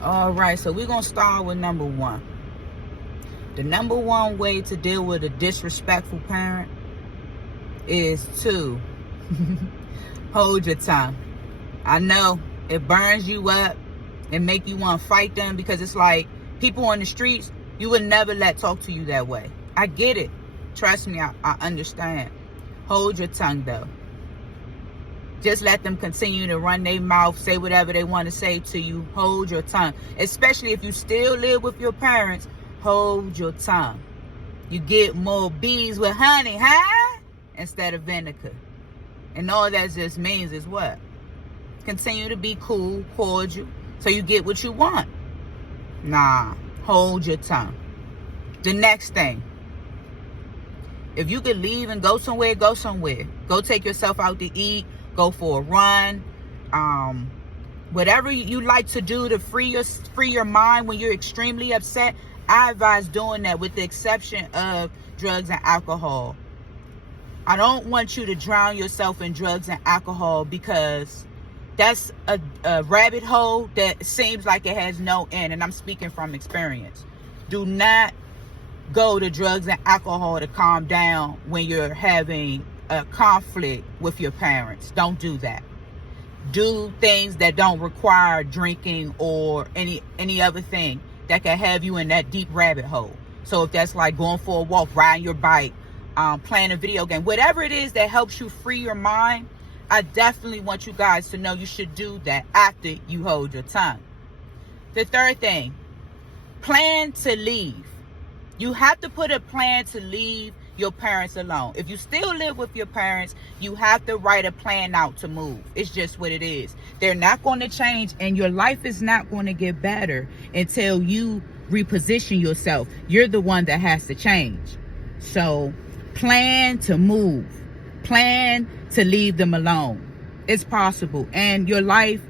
All right, so we're going to start with number one. The number one way to deal with a disrespectful parent is to hold your tongue. I know it burns you up and make you want to fight them, because it's like people on the streets, you would never let talk to you that way. I get it. Trust me, I understand. Hold your tongue, though. Just let them continue to run their mouth, say whatever they want to say to you. Hold your tongue. Especially if you still live with your parents, hold your tongue. You get more bees with honey, huh? Instead of vinegar. And all that just means is what? Continue to be cool, cordial, so you get what you want. Nah, hold your tongue. The next thing. If you could leave and go somewhere, go somewhere. Go take yourself out to eat. Go for a run. Whatever you like to do to free your mind when you're extremely upset, I advise doing that, with the exception of drugs and alcohol. I don't want you to drown yourself in drugs and alcohol, because that's a rabbit hole that seems like it has no end, and I'm speaking from experience. Do not go to drugs and alcohol to calm down when you're having a conflict with your parents. Don't do that. Do things that don't require drinking or any other thing that can have you in that deep rabbit hole. So if that's like going for a walk, riding your bike, playing a video game, whatever it is that helps you free your mind, I definitely want you guys to know you should do that after you hold your tongue. The third thing, plan to leave. You have to put a plan to leave your parents alone. If you still live with your parents, you have to write a plan out to move. It's just what it is. They're not going to change, and your life is not going to get better until you reposition yourself. You're the one that has to change. So plan to move. Plan to leave them alone. It's possible. And your life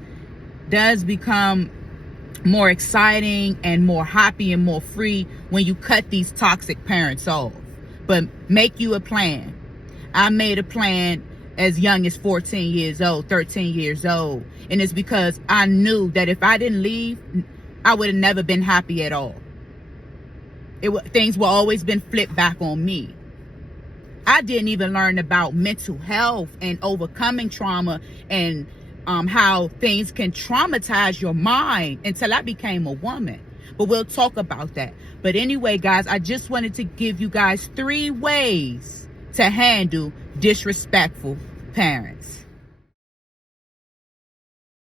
does become more exciting and more happy and more free when you cut these toxic parents off. But make you a plan. I made a plan as young as 14 years old, 13 years old. And it's because I knew that if I didn't leave, I would have never been happy at all. Things were always been flipped back on me. I didn't even learn about mental health and overcoming trauma and how things can traumatize your mind until I became a woman. But we'll talk about that. But anyway, guys, I just wanted to give you guys 3 ways to handle disrespectful parents.